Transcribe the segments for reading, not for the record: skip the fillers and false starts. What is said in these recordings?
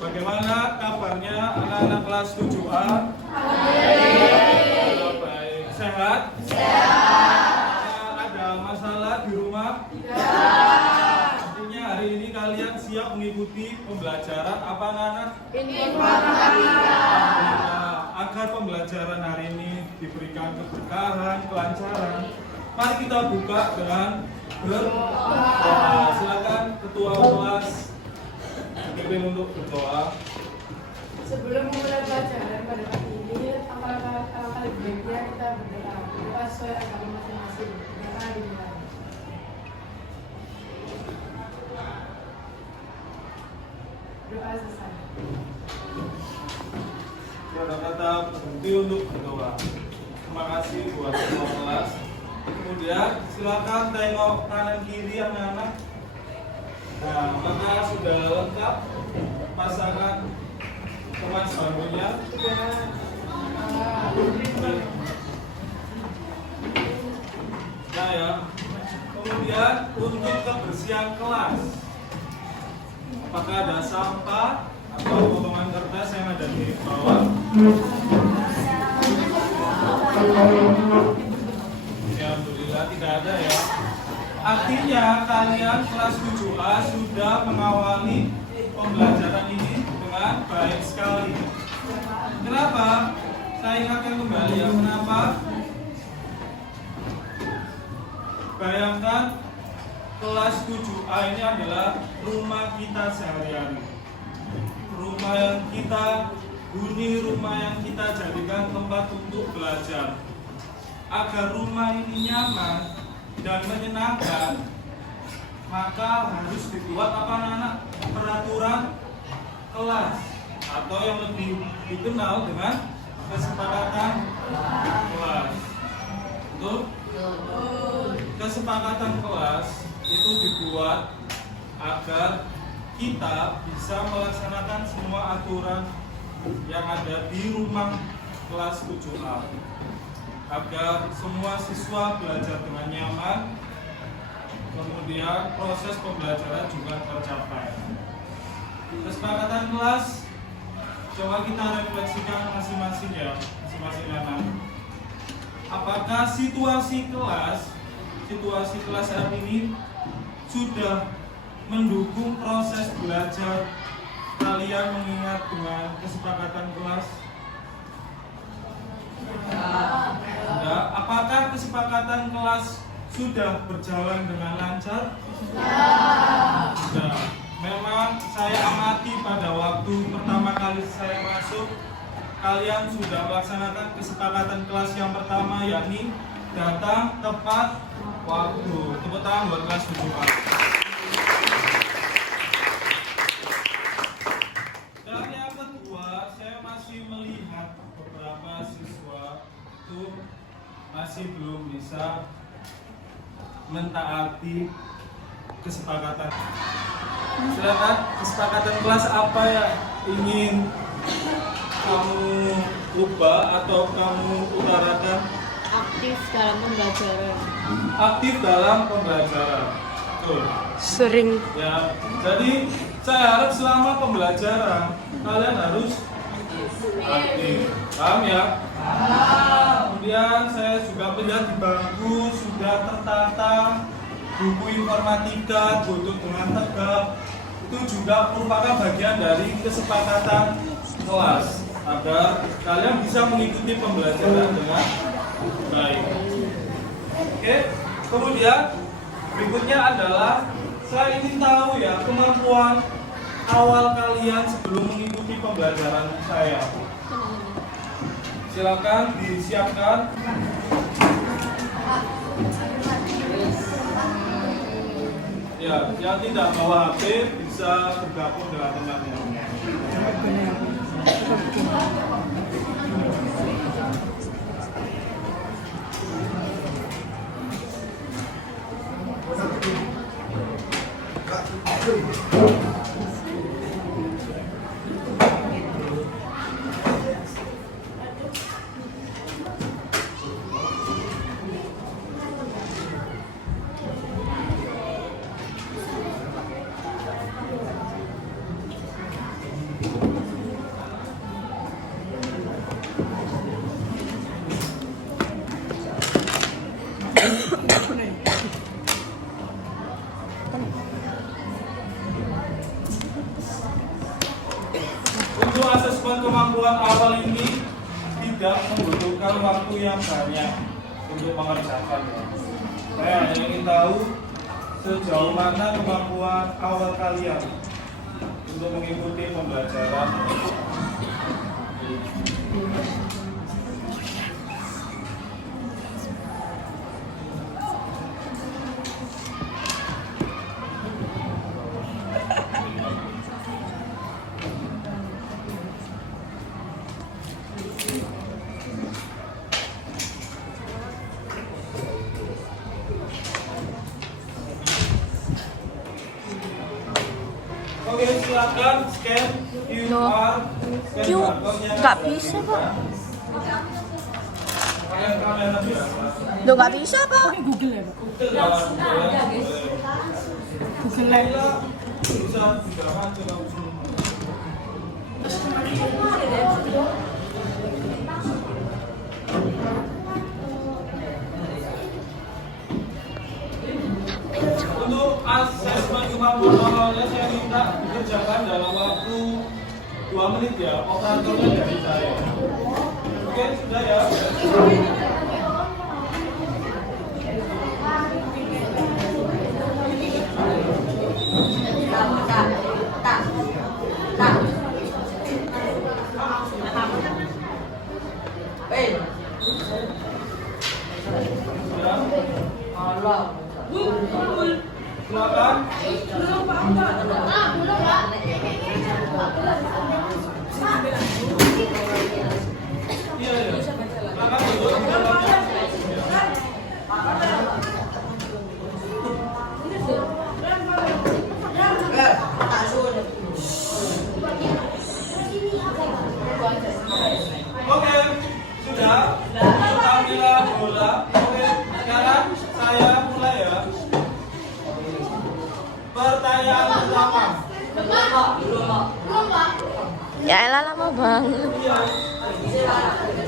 Bagaimana kabarnya anak-anak kelas 7A? Baik. Sehat? Ada masalah di rumah? Artinya hari ini kalian siap mengikuti pembelajaran apa anak-anak? Agar pembelajaran hari ini diberikan keberkahan, kelancaran, mari kita buka dengan berdoa. Silakan ketua kelas dipimpin untuk berdoa. Sebelum memulai pelajaran pada pagi ini, alangkah lebih baiknya kita berdoa sesuai agama masing-masing. Karena dimulai. Doa selesai. Pada kata berhenti untuk berdoa. Terima kasih buat ketua kelas. Kemudian silakan tengok kanan kiri anak-anak. Nah, apakah sudah lengkap pasangan teman sebagusnya? Nah ya. Kemudian untuk kebersihan kelas, apakah ada sampah atau potongan kertas yang ada di bawah? Ya, alhamdulillah tidak ada ya. Artinya kalian kelas 7A sudah mengawali pembelajaran ini dengan baik sekali. Kenapa? Saya ingatkan kembali ya, kenapa? Bayangkan kelas 7A ini adalah rumah kita sehari-hari. Rumah yang kita huni, rumah yang kita jadikan tempat untuk belajar. Agar rumah ini nyaman dan menyenangkan, maka harus dibuat apa anak-anak? Peraturan kelas, atau yang lebih dikenal dengan kesepakatan kelas. Betul? Kesepakatan kelas itu dibuat agar kita bisa melaksanakan semua aturan yang ada di rumah kelas 7A, agar semua siswa belajar dengan nyaman, kemudian proses pembelajaran juga tercapai. Kesepakatan kelas, coba kita refleksikan masing-masing ya, masing-masing anak. Apakah situasi kelas hari ini sudah mendukung proses belajar kalian mengingat dengan kesepakatan kelas? Sudah. Apakah kesepakatan kelas sudah berjalan dengan lancar? Sudah. Memang saya amati pada waktu pertama kali saya masuk, kalian sudah melaksanakan kesepakatan kelas yang pertama, yakni datang tepat waktu. Tepuk tangan buat kelas 7A. Dan yang kedua, saya masih melihat beberapa siswa itu masih belum bisa mentaati kesepakatan. Silakan, kesepakatan kelas apa ya ingin kamu ubah atau kamu utarakan? Aktif dalam pembelajaran. Aktif dalam pembelajaran. Betul. Sering. Ya, jadi saya harap selama pembelajaran kalian harus aktif. Paham ya? Kemudian saya juga melihat di bangku sudah tertata, buku informatika duduk dengan tegap. Itu juga merupakan bagian dari kesepakatan kelas agar kalian bisa mengikuti pembelajaran dengan baik. Oke, kemudian berikutnya adalah saya ingin tahu ya kemampuan awal kalian sebelum mengikuti pembelajaran saya. Silakan disiapkan. Ya, yang tidak bawa HP bisa bergabung dengan temannya. Untuk asesmen kemampuan awal ini tidak membutuhkan waktu yang banyak untuk mengerjakannya. Saya hanya ingin tahu sejauh mana kemampuan awal kalian untuk mengikuti pembelajaran. Oke, silakan scan QR. Q nggak bisa pak. Pakai kamera biasa. Lo nggak bisa pak. Google ya, Pak? Google Laila bisa digunakan juga. Untuk asesmen kemampuan awalnya saya minta dikerjakan dalam waktu 2 menit ya, operatornya dari saya. Oke, sudah ya. Silakan. Iya, iya. Silakan duduk. Oke, sudah. Kita bilang bola. Oke, sekarang saya mulai ya. Pertanyaan pertama. Ya elah lama banget. Iya.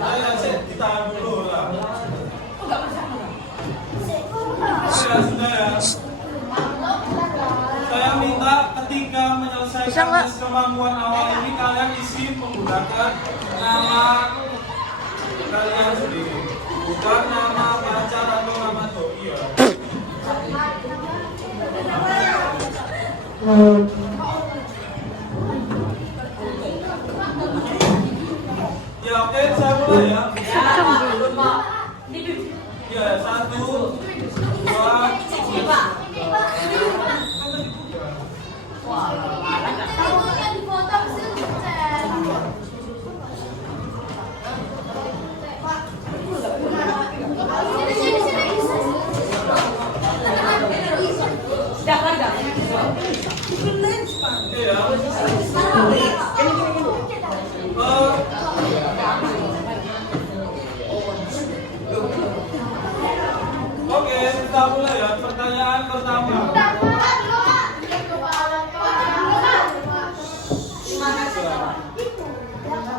Ayo ditahan dulu lah. Ya sudah ya. Saya minta ketika Bisa menyelesaikan nggak? tes kemampuan awal ini kalian isi menggunakan nama kalian sendiri, bukan nama pacar atau nama doi ya. Ya oke, saya mulai ya. Ya, 1, 2, 3. Oke, kita mulai ya. Pertanyaan pertama.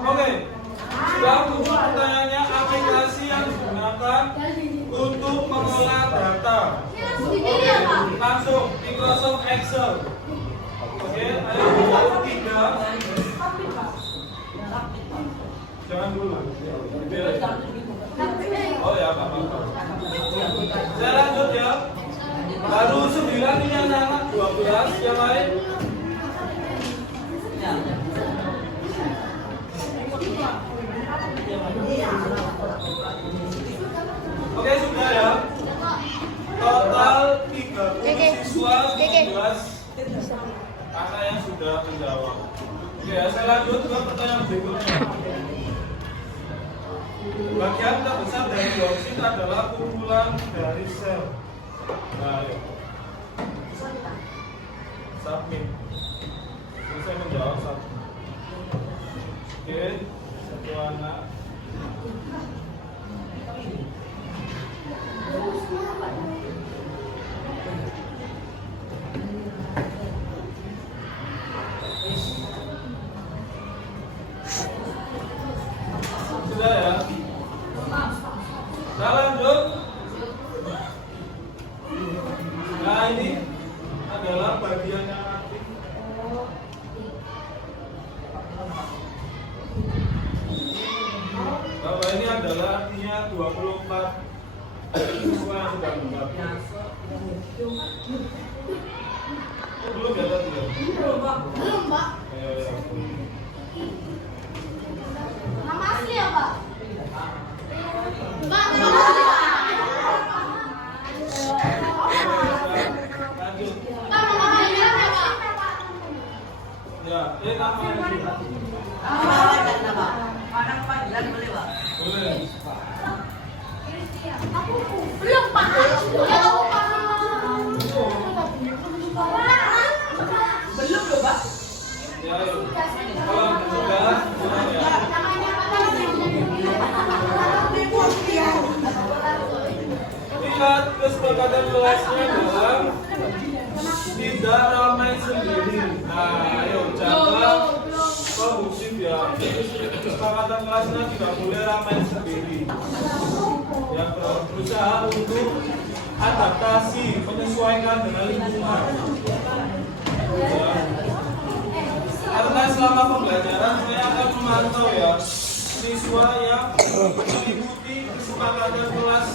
Oke, sudah muncul pertanyaannya aplikasi yang digunakan untuk mengolah data. Oke, langsung Microsoft Excel. Oke, ayo 3. Jangan dulu. Oh ya, Pak. Saya lanjut ya. Baru 9 ini anak-anak, 12 yang lain. Oke, sudah ya. Total 30 siswa, 12 anak yang sudah menjawab. Oke, saya lanjut ke pertanyaan berikutnya. Bagian terbesar dari biosit adalah kumpulan dari sel. Nah, ayo. Submit. Jadi saya menjawab satu. Oke, satu anak. Sudah ya. Nah, lanjut. Nah, ini adalah bagian yang aktif. Bahwa ini adalah artinya 24 siswa yang sudah membagi. Belum ya tadi ya? Belum, Pak. Nama asli ya, Pak? Pak, Lanjut. Pak, mau nama ini apa, Pak? Ya, nama Anak panggilan boleh, Pak? boleh. Belum, Pak. Ya, aku, Pak. Belum loh, Pak. Ya, kalau sudah, ya. Lihat kesepakatan kelasnya adalah tidak ramai sendiri. Nah, ayo catat kondusif ya. Kesepakatan kelasnya tidak boleh ramai sendiri. Ya, berusaha untuk adaptasi, menyesuaikan dengan lingkungan. Ya. Karena selama pembelajaran saya akan memantau ya siswa yang mengikuti kesepakatan kelas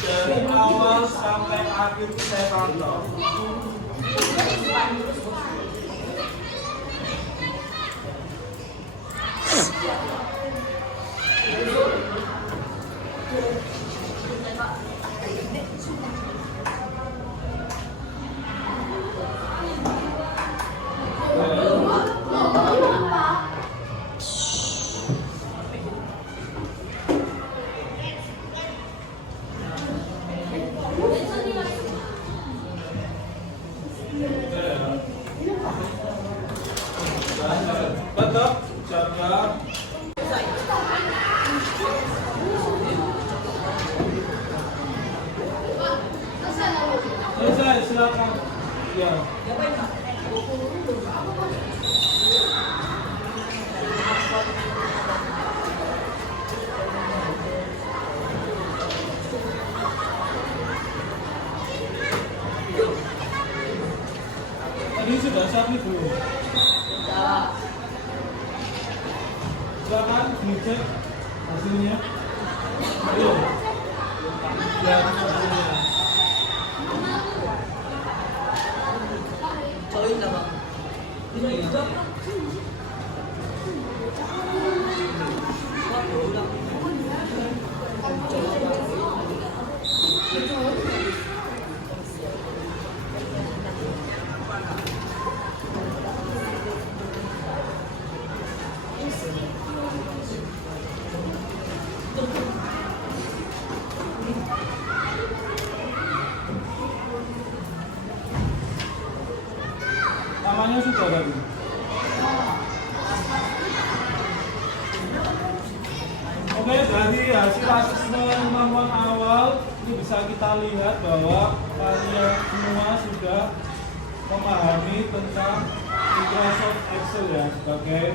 dari awal sampai akhir saya pantau. Tetap jaga selesai, silakan. Ya. Tadi sudah submit belum? Silakan dicek hasilnya. Belum. Ya, hasilnya. Join lah, Pak. Ini juga. Namanya sudah tadi. Oke, dari hasil asesmen kemampuan awal ini bisa kita lihat bahwa kalian semua sudah memahami tentang Microsoft Excel ya sebagai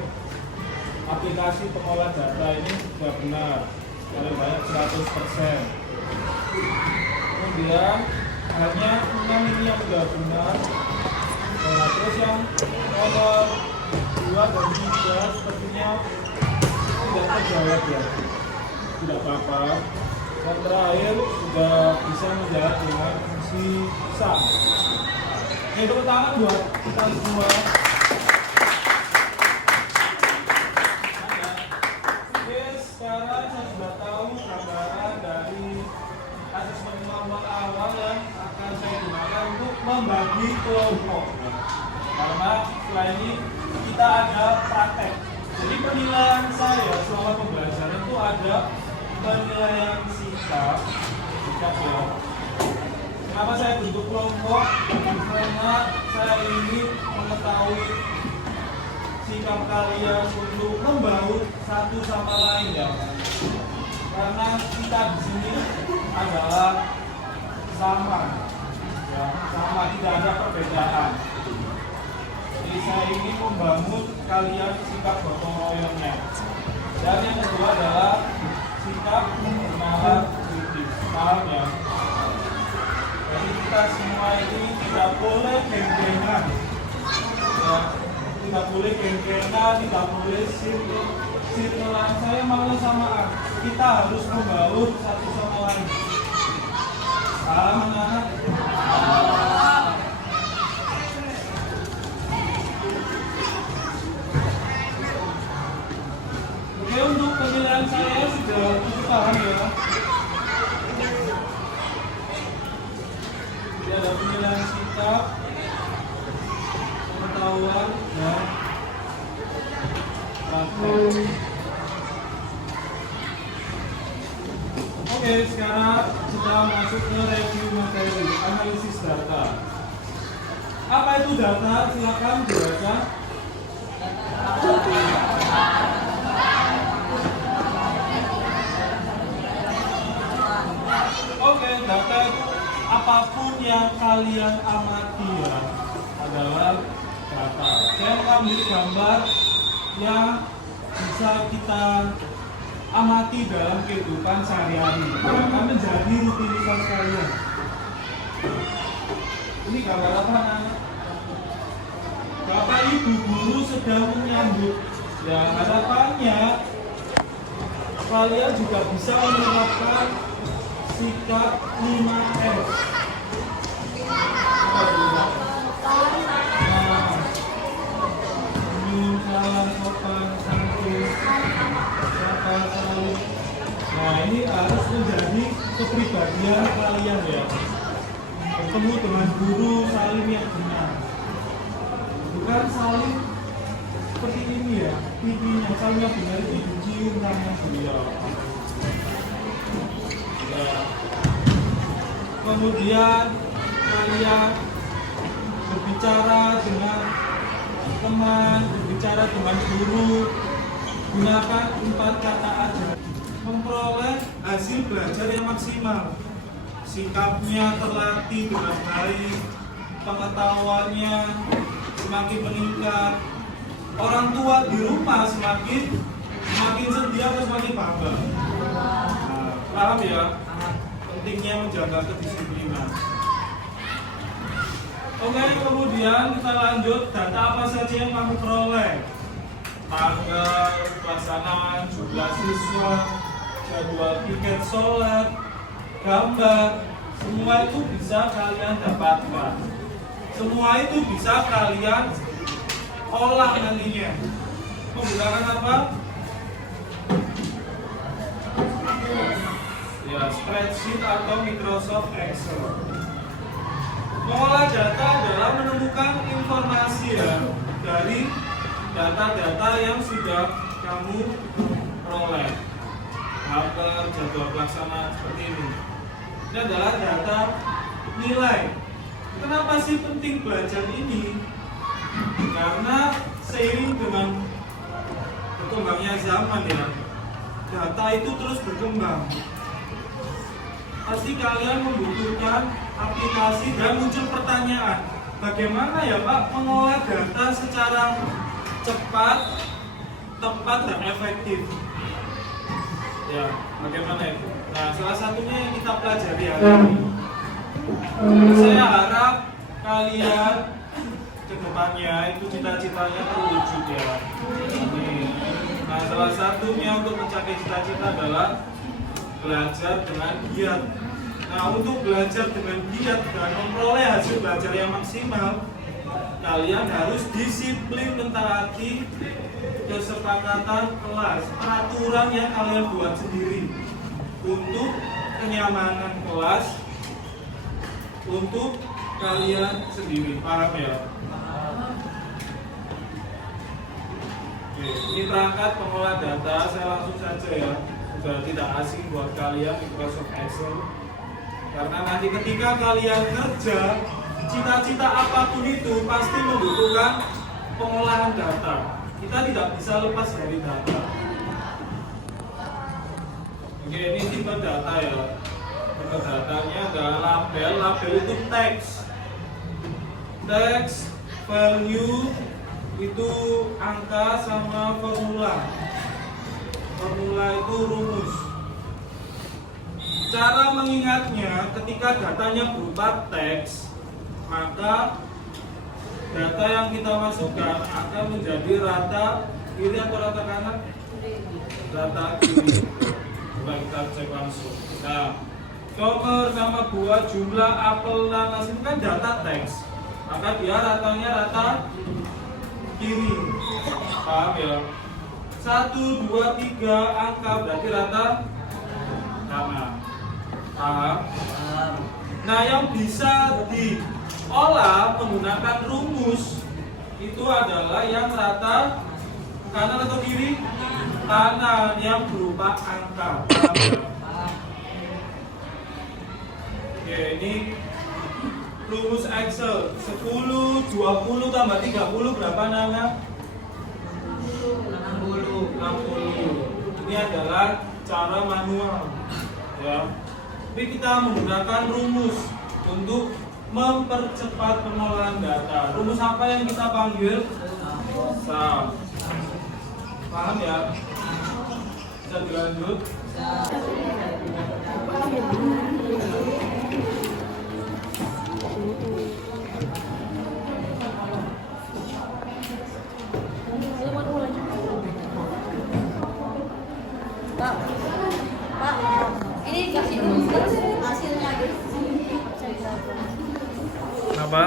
aplikasi pengolah data ini sudah benar paling banyak 100%. Kemudian hanya 6 ini yang sudah benar. Nah, terus yang nomor 2 dan 3 sepertinya tidak terjawab ya, tidak apa-apa. Yang terakhir sudah bisa menjawab dengan fungsi sum. Ini tepuk tangan buat kita semua. Oke, sekarang saya sudah tahu gambaran dari asesmen kemampuan awal yang akan saya gunakan untuk membagi kelompok. Karena setelah ini kita ada praktek. Jadi penilaian saya selama pembelajaran itu ada penilaian sikap ya. Kenapa saya bentuk kelompok? Karena saya ingin mengetahui sikap kalian untuk membaur satu sama lain ya. Karena kita di sini adalah sama, ya, sama, tidak ada perbedaan. Jadi saya ingin membangun kalian sikap gotong royongnya. Dan yang kedua adalah sikap kenalan kritis. Paham ya? Jadi kita semua ini tidak boleh geng-gengan. tangan. Ya, tidak boleh geng-gengan, tidak boleh sirkelan. Saya maunya samaan. Kita harus membaur satu sama lain. Paham anak-anak? Oke, untuk pemilihan saya sudah cukup paham ya. Jadi ada pemilihan sikap, pengetahuan, dan praktek. Oke, sekarang kita masuk ke review materi, analisis data. Apa itu data? Silakan dibaca. Oke, data itu apapun yang kalian amati ya adalah data. Saya mengambil gambar yang bisa kita amati dalam kehidupan sehari-hari. Akan menjadi rutinitas kalian. Ini gambar apa anak? Bapak Ibu guru sedang menyambut. Ya, harapannya kalian juga bisa menerapkan sikap 5S. Senyum, salam, sopan, santun, sapa, salim. Nah, ini harus menjadi kepribadian kalian ya. Bertemu dengan guru salim yang benar. Bukan salim seperti ini ya, pipinya salim yang benar itu dicium tangan beliau. Ya. Kemudian kalian berbicara dengan teman, berbicara dengan guru, gunakan 4 kata aja. Memperoleh hasil belajar yang maksimal, sikapnya terlatih dengan baik, pengetahuannya semakin meningkat, orang tua di rumah semakin setia atau semakin bangga. Nah, paham ya? Pentingnya menjaga kedisiplinan. Oke, kemudian kita lanjut. Data apa saja yang kamu peroleh? Tanggal pelaksanaan, jumlah siswa, jadwal tiket sholat, gambar, semua itu bisa kalian dapatkan. Semua itu bisa kalian olah nantinya. Menggunakan apa? Ya, spreadsheet atau Microsoft Excel. Mengolah data adalah menemukan informasi ya dari data-data yang sudah kamu peroleh. Gambar, jadwal pelaksanaan seperti ini. Ini adalah data nilai. Kenapa sih penting belajar ini? Karena seiring dengan berkembangnya zaman ya, data itu terus berkembang. Pasti kalian membutuhkan aplikasi dan muncul pertanyaan, bagaimana ya Pak mengolah data secara cepat, tepat dan efektif? Ya, bagaimana itu? Nah, salah satunya yang kita pelajari hari ini. Saya harap kalian kedepannya itu cita-citanya terwujud ya. Nah, salah satunya untuk mencapai cita-cita adalah belajar dengan giat. Nah, untuk belajar dengan giat dan memperoleh hasil belajar yang maksimal, kalian harus disiplin mentaati kesepakatan kelas, peraturan yang kalian buat sendiri untuk kenyamanan kelas, untuk kalian sendiri. Paham ya? Oke, ini perangkat pengolah data. Saya langsung saja ya, sudah tidak asing buat kalian Microsoft Excel. Karena nanti ketika kalian kerja, cita-cita apapun itu pasti membutuhkan pengolahan data. Kita tidak bisa lepas dari data. Oke, ini tipe data ya. Tipe datanya adalah label. Label itu teks. Teks, value, itu angka sama formula. Formula itu rumus. Cara mengingatnya, ketika datanya berupa teks, maka data yang kita masukkan akan menjadi rata kiri atau rata kanan? Rata kiri. Coba kita cek langsung. Nah, nomor sama buah jumlah apel nanas itu kan data teks, maka dia ratanya rata kiri. Paham ya? 1, 2, 3 angka berarti rata kanan. Paham? Nah, yang bisa diolah menggunakan rumus itu adalah yang rata kanan atau kiri? Kanan, yang berupa angka. Paham ya? Oke, ini rumus Excel 10, 20 tambah 30 berapa Nana? 60. Ini adalah cara manual ya. Tapi kita menggunakan rumus untuk mempercepat pengolahan data. Rumus apa yang kita panggil? SUM. Paham ya? Bisa dilanjut? Pak, Pak, ini kasih dulu hasilnya. Apa?